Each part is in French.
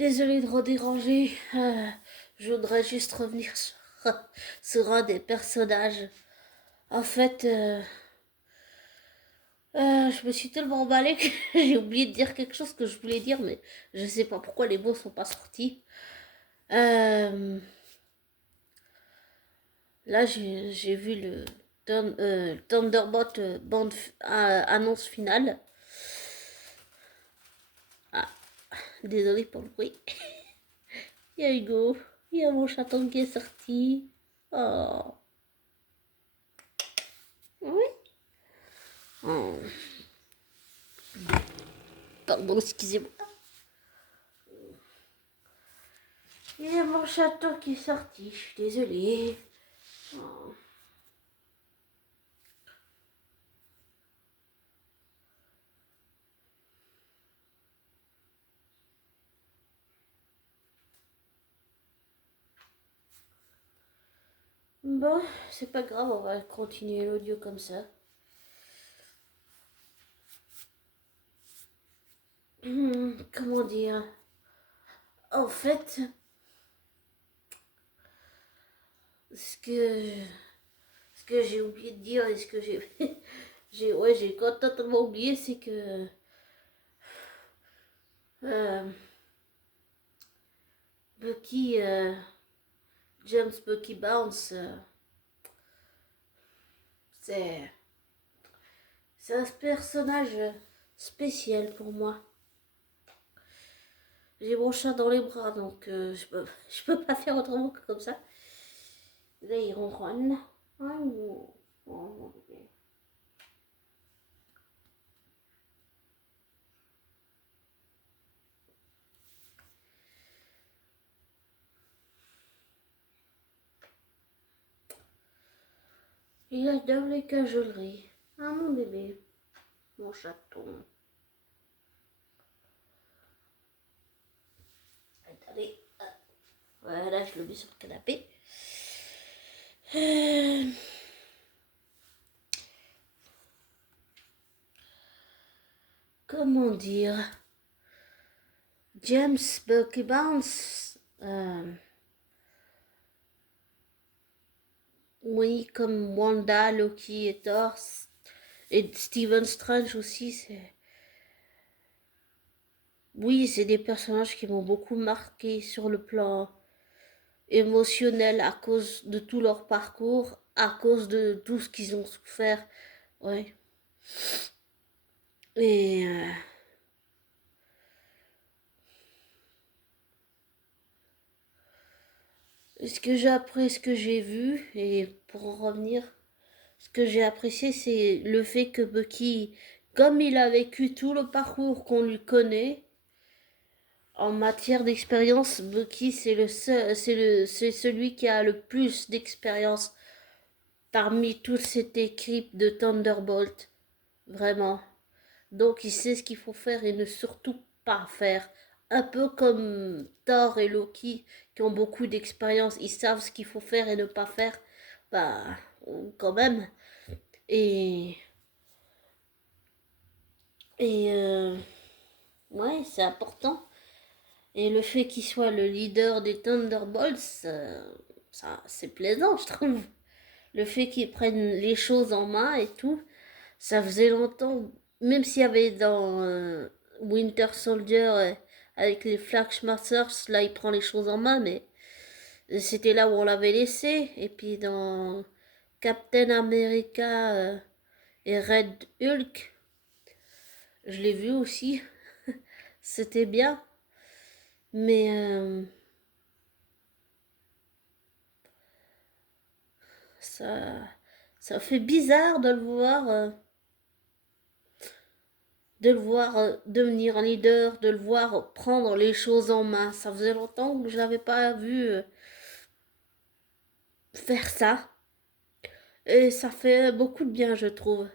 Désolée de redéranger. Je voudrais juste revenir sur un des personnages. En fait, je me suis tellement emballée que j'ai oublié de dire quelque chose que je voulais dire, mais je sais pas pourquoi les mots sont pas sortis. Euh, Là, j'ai vu le Thunderbolt annonce finale. Ah, désolée pour le bruit. Il y a Hugo, il y a mon chaton qui est sorti. Oh. Oui. Oh. Pardon, excusez-moi. Il y a mon chaton qui est sorti, je suis désolée. Oh. Bon, c'est pas grave, on va continuer l'audio comme ça. Comment dire? En fait, ce que, ce que j'ai oublié de dire et ce que j'ai j'ai complètement oublié, c'est que euh, Bucky, James Bucky Barnes, c'est c'est un personnage spécial pour moi. J'ai mon chat dans les bras, donc je peux pas faire autrement que comme ça. Là, il ronronne. Oh, oh, oh. Il adore les cajoleries. Ah, mon bébé, mon chaton. Attendez. Voilà, je le mets sur le canapé. Comment dire? James Bucky Barnes. Oui, comme Wanda, Loki et Thor. Et Stephen Strange aussi, c'est... Oui, c'est des personnages qui m'ont beaucoup marqué sur le plan émotionnel à cause de tout leur parcours, à cause de tout ce qu'ils ont souffert. Ouais. Et ce que j'ai appris, ce que j'ai vu, et pour en revenir, ce que j'ai apprécié, c'est le fait que Bucky, comme il a vécu tout le parcours qu'on lui connaît, en matière d'expérience, Bucky c'est c'est celui qui a le plus d'expérience parmi toute cette équipe de Thunderbolt, vraiment. Donc il sait ce qu'il faut faire et ne surtout pas faire. Un peu comme Thor et Loki qui ont beaucoup d'expérience, ils savent ce qu'il faut faire et ne pas faire. Bah, quand même. Et, et ouais, c'est important. Et le fait qu'il soit le leader des Thunderbolts, ça, c'est plaisant, je trouve. Le fait qu'ils prennent les choses en main et tout, ça faisait longtemps, même s'il y avait dans Winter Soldier avec les Flag Smashers, là il prend les choses en main, mais c'était là où on l'avait laissé. Et puis dans Captain America et Red Hulk, je l'ai vu aussi, c'était bien, mais ça, ça fait bizarre de le voir devenir un leader, de le voir prendre les choses en main. Ça faisait longtemps que je l'avais pas vu faire ça. Et ça fait beaucoup de bien, je trouve.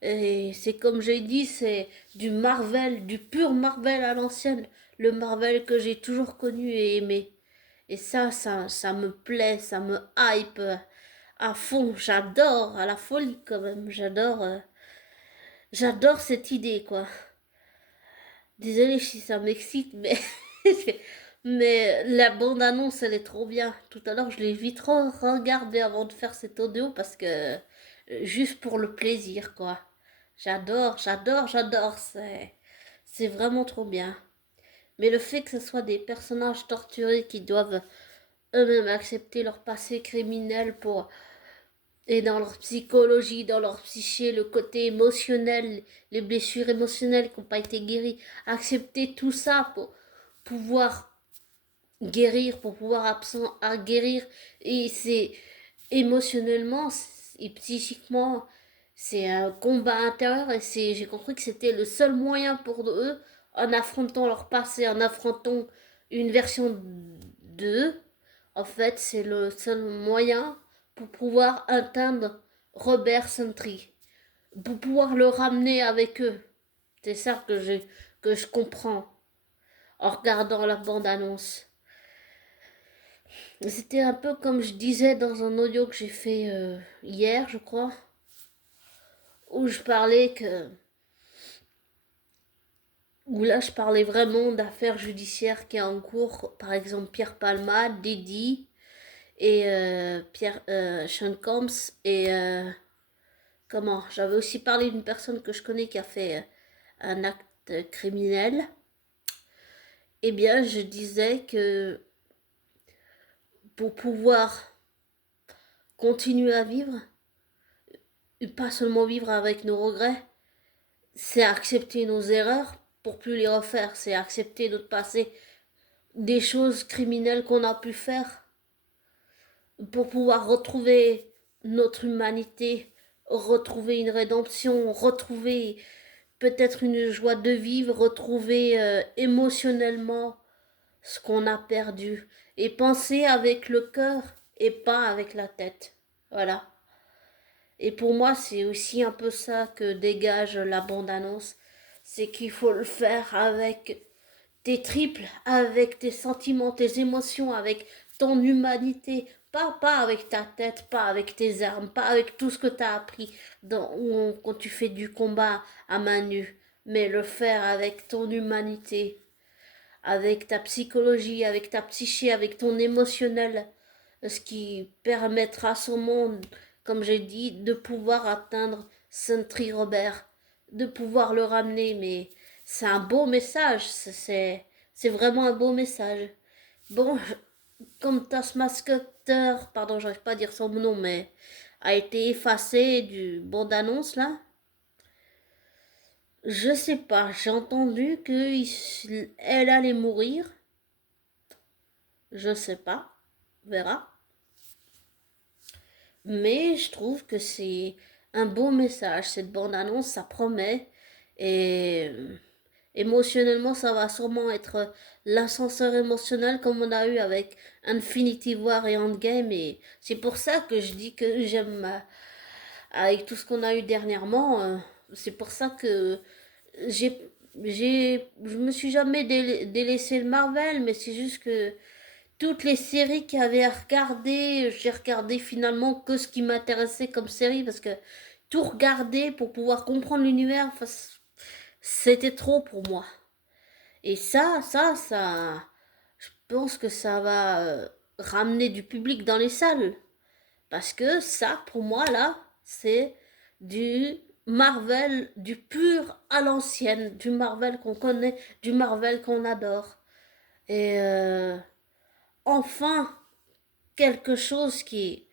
Et c'est comme j'ai dit, c'est du Marvel, du pur Marvel à l'ancienne. Le Marvel que j'ai toujours connu et aimé. Et ça me plaît, ça me hype à fond. J'adore, à la folie quand même. J'adore cette idée, quoi. Désolée si ça m'excite, mais Mais la bande-annonce, elle est trop bien. Tout à l'heure, je l'ai vite regardé avant de faire cette audio parce que juste pour le plaisir, quoi. J'adore, j'adore, j'adore. C'est vraiment trop bien. Mais le fait que ce soit des personnages torturés qui doivent eux-mêmes accepter leur passé criminel pour et dans leur psychologie, dans leur psyché, le côté émotionnel, les blessures émotionnelles qui n'ont pas été guéries, accepter tout ça pour pouvoir guérir, pour pouvoir à guérir. Et c'est émotionnellement et psychiquement, c'est un combat intérieur et j'ai compris que c'était le seul moyen pour eux, en affrontant leur passé, en affrontant une version d'eux, en fait, c'est le seul moyen pour pouvoir atteindre Robert Sentry, pour pouvoir le ramener avec eux. C'est ça que je comprends en regardant la bande-annonce. C'était un peu comme je disais dans un audio que j'ai fait hier, je crois, où je parlais que où là je parlais vraiment d'affaires judiciaires qui est en cours, par exemple Pierre Palmade, Didi et Pierre Sean Combs et comment j'avais aussi parlé d'une personne que je connais qui a fait un acte criminel. Eh bien, je disais que pour pouvoir continuer à vivre, et pas seulement vivre avec nos regrets, c'est accepter nos erreurs pour plus les refaire, c'est accepter notre passé, des choses criminelles qu'on a pu faire pour pouvoir retrouver notre humanité, retrouver une rédemption, retrouver peut-être une joie de vivre, retrouver émotionnellement ce qu'on a perdu et penser avec le cœur et pas avec la tête. Voilà. Et pour moi, c'est aussi un peu ça que dégage la bande-annonce. C'est qu'il faut le faire avec tes triples, avec tes sentiments, tes émotions, avec ton humanité. Pas avec ta tête, pas avec tes armes, pas avec tout ce que tu as appris quand tu fais du combat à main nue. Mais le faire avec ton humanité, avec ta psychologie, avec ta psyché, avec ton émotionnel, ce qui permettra à son monde, comme j'ai dit, de pouvoir atteindre Sentry Robert, de pouvoir le ramener. Mais c'est un beau message, c'est vraiment un beau message. Bon, comme Taskmaster, pardon, j'arrive pas à dire son nom, mais a été effacé du bande-annonce là. Je sais pas, j'ai entendu que elle allait mourir. Je sais pas, on verra. Mais je trouve que c'est un beau message. Cette bande-annonce, ça promet. Et émotionnellement, ça va sûrement être l'ascenseur émotionnel comme on a eu avec Infinity War et Endgame. Et c'est pour ça que je dis que j'aime, avec tout ce qu'on a eu dernièrement, c'est pour ça que je me suis jamais délaissé le Marvel, mais c'est juste que toutes les séries qu'il y avait à regarder, j'ai regardé finalement que ce qui m'intéressait comme série parce que tout regarder pour pouvoir comprendre l'univers, enfin, c'était trop pour moi. Et je pense que ça va ramener du public dans les salles. Parce que ça, pour moi, là, c'est du Marvel, du pur à l'ancienne, du Marvel qu'on connaît, du Marvel qu'on adore. Et enfin, quelque chose qui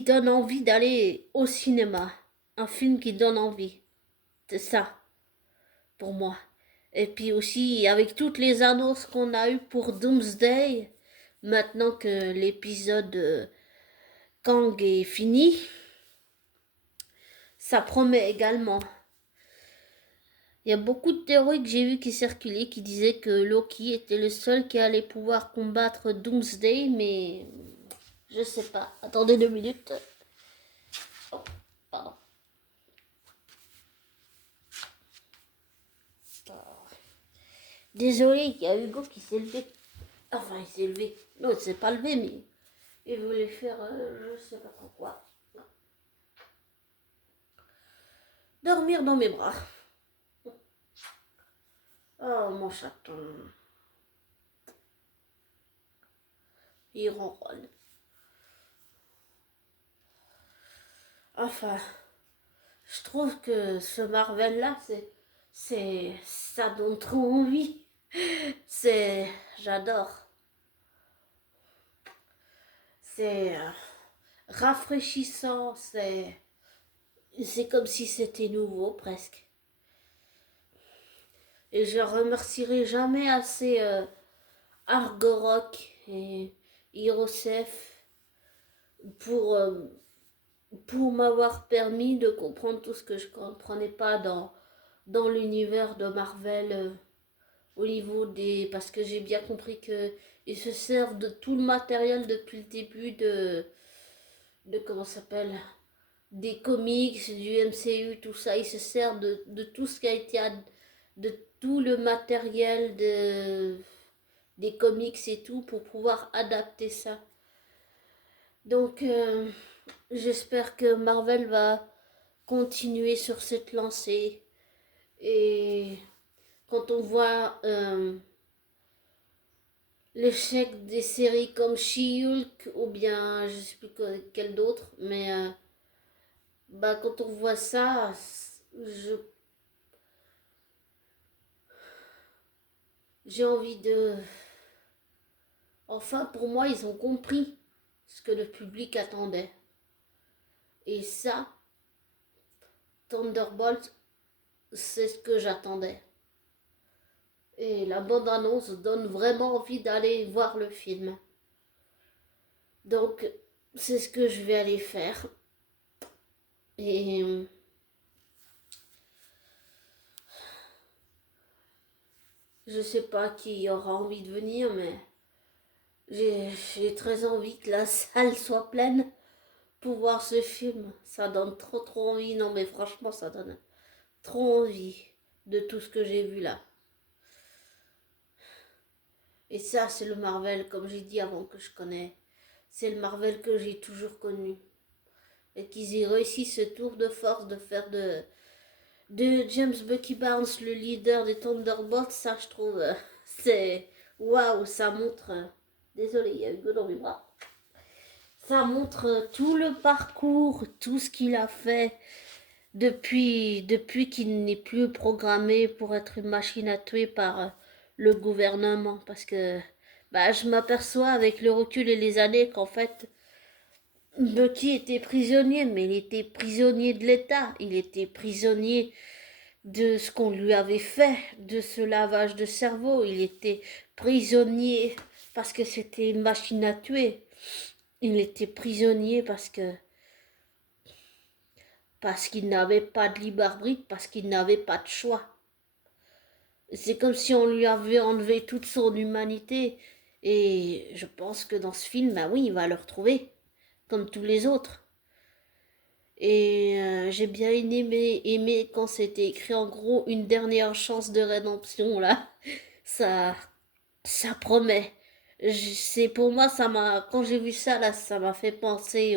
donne envie d'aller au cinéma. Un film qui donne envie. C'est ça, pour moi. Et puis aussi, avec toutes les annonces qu'on a eues pour Doomsday, maintenant que l'épisode Kang est fini, ça promet également. Il y a beaucoup de théories que j'ai vues qui circulaient qui disaient que Loki était le seul qui allait pouvoir combattre Doomsday, mais je sais pas. Attendez 2 minutes. Oh, pardon. Désolé, il y a Hugo qui s'est levé. Enfin, il s'est levé. Non, il s'est pas levé, mais il voulait faire je sais pas trop quoi. Dormir dans mes bras. Oh, mon chaton. il ronronne. Enfin, je trouve que ce Marvel-là, ça donne trop envie. J'adore. C'est rafraîchissant, c'est comme si c'était nouveau presque. Et je remercierai jamais assez Argorok et Hirosef pour, euh, pour m'avoir permis de comprendre tout ce que je ne comprenais pas dans l'univers de Marvel au niveau des... Parce que j'ai bien compris qu'ils se servent de tout le matériel depuis le début de comment ça s'appelle, des comics, du MCU, tout ça. Ils se servent de tout ce qui a été... de tout le matériel des comics et tout pour pouvoir adapter ça. Donc j'espère que Marvel va continuer sur cette lancée. Et quand on voit l'échec des séries comme She-Hulk ou bien je sais plus quelle d'autre, mais bah quand on voit ça, je j'ai envie de... Enfin, pour moi, ils ont compris ce que le public attendait. Et ça, Thunderbolt, c'est ce que j'attendais. Et la bande-annonce donne vraiment envie d'aller voir le film. Donc, c'est ce que je vais aller faire. Et je sais pas qui aura envie de venir, mais j'ai très envie que la salle soit pleine pour voir ce film. Ça donne trop envie. Non, mais franchement, ça donne trop envie de tout ce que j'ai vu là. Et ça, c'est le Marvel, comme j'ai dit avant, que je connais. C'est le Marvel que j'ai toujours connu. Et qu'ils aient réussi ce tour de force de faire de James Bucky Barnes le leader des Thunderbolts, ça je trouve, c'est... Waouh, ça montre... désolé, il y a Hugo dans mes bras. Ça montre tout le parcours, tout ce qu'il a fait depuis qu'il n'est plus programmé pour être une machine à tuer par le gouvernement. Parce que bah, je m'aperçois avec le recul et les années qu'en fait, Bucky était prisonnier, mais il était prisonnier de l'État. Il était prisonnier de ce qu'on lui avait fait, de ce lavage de cerveau. Il était prisonnier parce que c'était une machine à tuer. Il était prisonnier parce qu'il n'avait pas de libre arbitre, parce qu'il n'avait pas de choix. C'est comme si on lui avait enlevé toute son humanité. Et je pense que dans ce film, bah oui, il va le retrouver, comme tous les autres. Et j'ai bien aimé quand c'était écrit en gros une dernière chance de rédemption là. Ça, ça promet. C'est pour moi quand j'ai vu ça là, ça m'a fait penser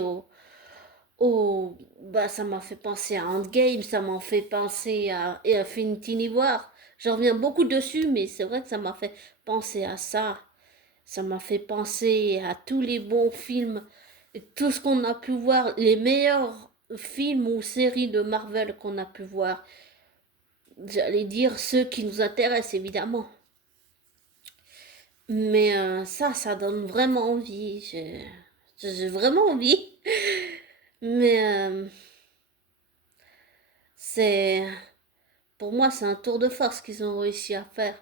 bah ça m'a fait penser à Endgame, ça m'a fait penser à Infinity War. J'en reviens beaucoup dessus, mais c'est vrai que ça m'a fait penser à ça. Ça m'a fait penser à tous les bons films, tout ce qu'on a pu voir, les meilleurs films ou séries de Marvel qu'on a pu voir. J'allais dire ceux qui nous intéressent évidemment. Mais ça donne vraiment envie. J'ai vraiment envie. Mais c'est... Pour moi, c'est un tour de force qu'ils ont réussi à faire.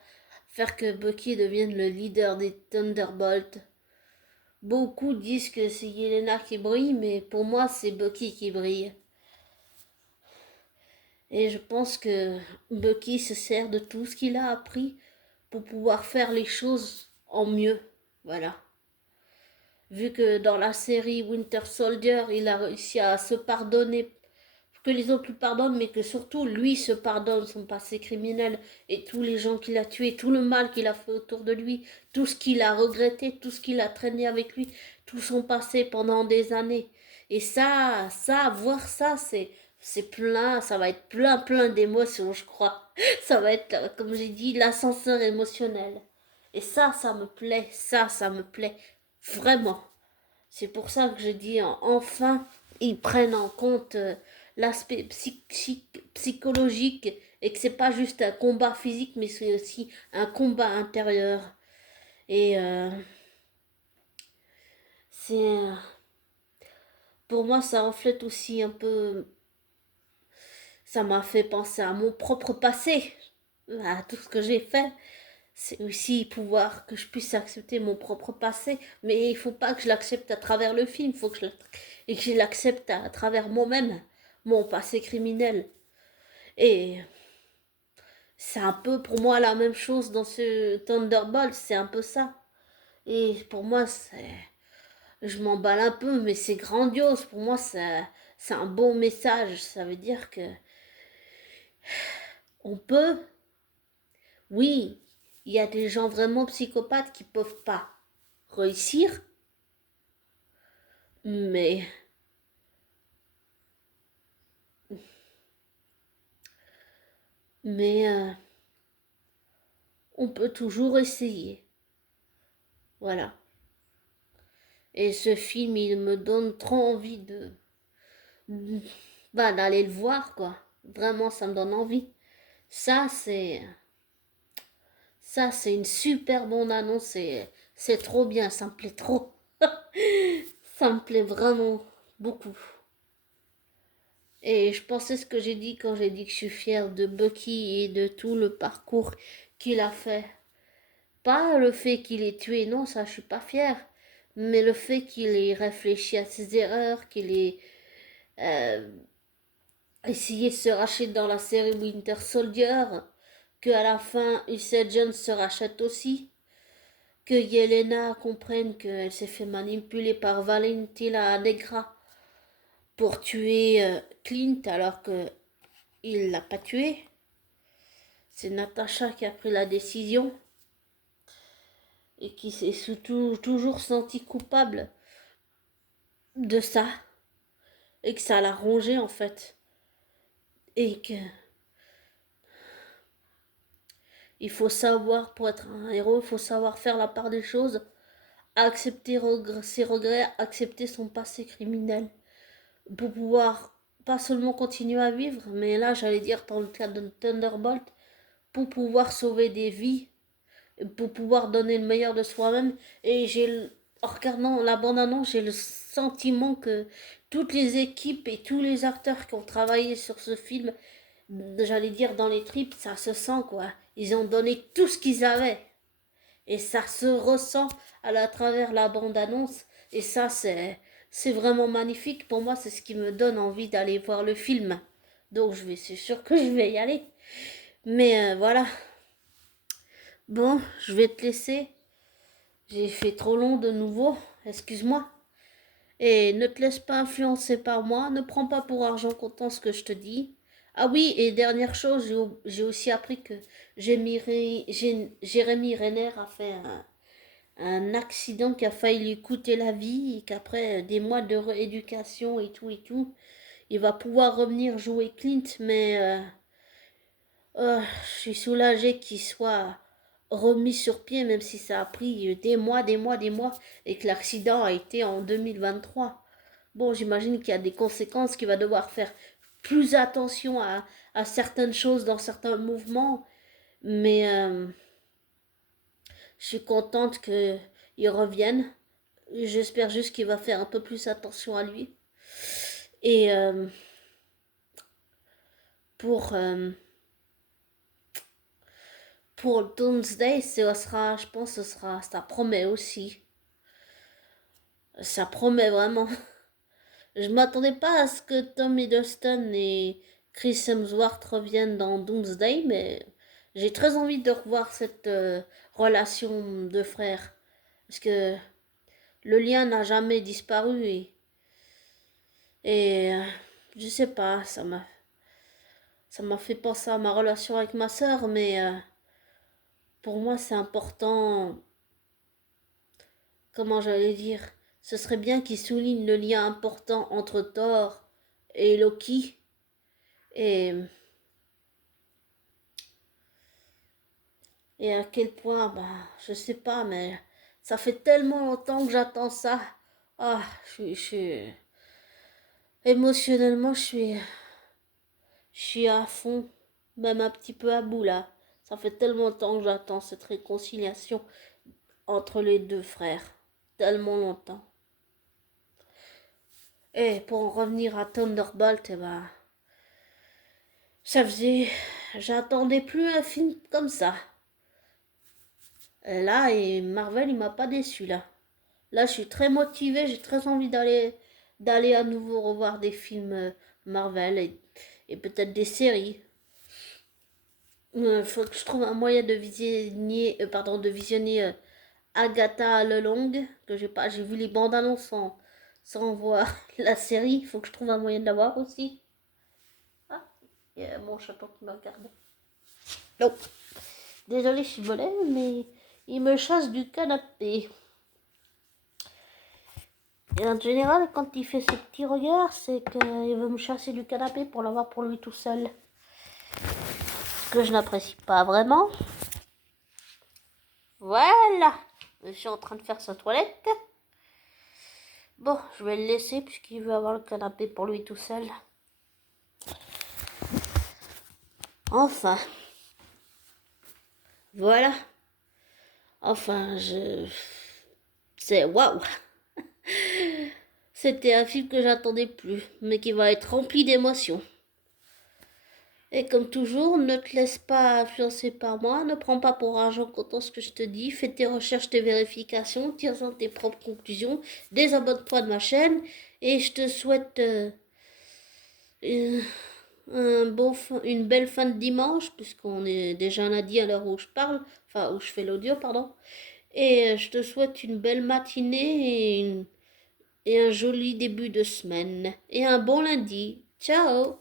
Faire que Bucky devienne le leader des Thunderbolts. Beaucoup disent que c'est Yelena qui brille, mais pour moi, c'est Bucky qui brille. Et je pense que Bucky se sert de tout ce qu'il a appris pour pouvoir faire les choses en mieux. Voilà. Vu que dans la série Winter Soldier, il a réussi à se pardonner, que les autres lui pardonnent, mais que surtout lui se pardonne son passé criminel et tous les gens qu'il a tués, tout le mal qu'il a fait autour de lui, tout ce qu'il a regretté, tout ce qu'il a traîné avec lui, tout son passé pendant des années. Et voir ça, c'est plein, ça va être plein d'émotions, je crois. Ça va être, comme j'ai dit, l'ascenseur émotionnel. Et ça me plaît, ça me plaît. Vraiment. C'est pour ça que je dis enfin, ils prennent en compte l'aspect psychologique et que c'est pas juste un combat physique, mais c'est aussi un combat intérieur. Et c'est pour moi, ça reflète aussi un peu. Ça m'a fait penser à mon propre passé, à tout ce que j'ai fait. C'est aussi pouvoir que je puisse accepter mon propre passé, mais il faut pas que je l'accepte à travers le film, il faut que et que je l'accepte à travers moi-même, mon passé criminel. Et c'est un peu pour moi la même chose dans ce Thunderbolt, c'est un peu ça. Et pour moi, je m'emballe un peu, mais c'est grandiose. Pour moi, c'est un bon message. Ça veut dire que on peut, oui, il y a des gens vraiment psychopathes qui peuvent pas réussir, mais mais on peut toujours essayer. Voilà. Et ce film, il me donne trop envie bah, d'aller le voir, quoi. Vraiment, ça me donne envie. Ça, c'est, ça, c'est une super bonne annonce. C'est trop bien. Ça me plaît trop. Ça me plaît vraiment beaucoup. Et je pensais ce que j'ai dit quand j'ai dit que je suis fière de Bucky et de tout le parcours qu'il a fait. Pas le fait qu'il ait tué, non, ça je suis pas fière. Mais le fait qu'il ait réfléchi à ses erreurs, qu'il ait euh, essayé de se racheter dans la série Winter Soldier, qu'à la fin Usain Jones se rachète aussi, que Yelena comprenne qu'elle s'est fait manipuler par Valentina Negra pour tuer Clint alors que il l'a pas tué. C'est Natasha qui a pris la décision et qui s'est toujours senti coupable de ça et que ça l'a rongé en fait et que il faut savoir pour être un héros, il faut savoir faire la part des choses, accepter ses regrets, accepter son passé criminel pour pouvoir pas seulement continuer à vivre, mais là j'allais dire dans le cas de Thunderbolt, pour pouvoir sauver des vies, pour pouvoir donner le meilleur de soi-même. Et en regardant la bande-annonce, j'ai le sentiment que toutes les équipes et tous les acteurs qui ont travaillé sur ce film, j'allais dire dans les tripes, ça se sent quoi. Ils ont donné tout ce qu'ils avaient. Et ça se ressent travers la bande-annonce. Et ça, c'est vraiment magnifique. Pour moi, c'est ce qui me donne envie d'aller voir le film. Donc, c'est sûr que je vais y aller. Mais voilà. Bon, je vais te laisser. J'ai fait trop long de nouveau. Excuse-moi. Et ne te laisse pas influencer par moi. Ne prends pas pour argent comptant ce que je te dis. Ah oui, et dernière chose, j'ai aussi appris que Jérémy Renner a fait un accident qui a failli lui coûter la vie et qu'après des mois de rééducation et tout, il va pouvoir revenir jouer Clint, mais je suis soulagée qu'il soit remis sur pied, même si ça a pris des mois, et que l'accident a été en 2023. Bon, j'imagine qu'il y a des conséquences, qu'il va devoir faire plus attention à certaines choses dans certains mouvements, mais je suis contente qu'il revienne. J'espère juste qu'il va faire un peu plus attention à lui. Et pour, euh, pour Doomsday, je pense que ça promet aussi. Ça promet vraiment. Je m'attendais pas à ce que Tom Hiddleston et Chris Hemsworth reviennent dans Doomsday, mais j'ai très envie de revoir cette relation de frères. Parce que le lien n'a jamais disparu et je sais pas, ça m'a fait penser à ma relation avec ma sœur, mais pour moi c'est important, comment j'allais dire, ce serait bien qu'il souligne le lien important entre Thor et Loki et, et à quel point, bah, je sais pas, mais Ça fait tellement longtemps que j'attends ça. Ah, émotionnellement, je suis à fond, même un petit peu à bout là. Ça fait tellement longtemps que j'attends cette réconciliation entre les deux frères. Tellement longtemps. Et pour en revenir à Thunderbolt, eh ben, ça faisait... J'attendais plus un film comme ça. Et là, et Marvel, il m'a pas déçu là. Là, je suis très motivée, j'ai très envie d'aller à nouveau revoir des films Marvel et peut-être des séries. Il faut que je trouve un moyen de visionner Agatha à le long, que j'ai vu les bandes annonces sans voir la série. Il faut que je trouve un moyen de la voir aussi. Ah, il y a mon chaton qui me regarde. Non, désolé, je suis volée, mais il me chasse du canapé. Et en général, quand il fait ses petits regards, c'est qu'il veut me chasser du canapé pour l'avoir pour lui tout seul. Que je n'apprécie pas vraiment. Voilà. Je suis en train de faire sa toilette. Bon, je vais le laisser puisqu'il veut avoir le canapé pour lui tout seul. Enfin. Voilà. Enfin, c'est waouh. C'était un film que j'attendais plus, mais qui va être rempli d'émotions. Et comme toujours, ne te laisse pas influencer par moi, ne prends pas pour argent comptant ce que je te dis, fais tes recherches, tes vérifications, tire-en tes propres conclusions, désabonne-toi de ma chaîne, et je te souhaite une, une belle fin de dimanche, puisqu'on est déjà lundi à l'heure où je parle, enfin où je fais l'audio, pardon, et je te souhaite une belle matinée et un joli début de semaine, et un bon lundi. Ciao!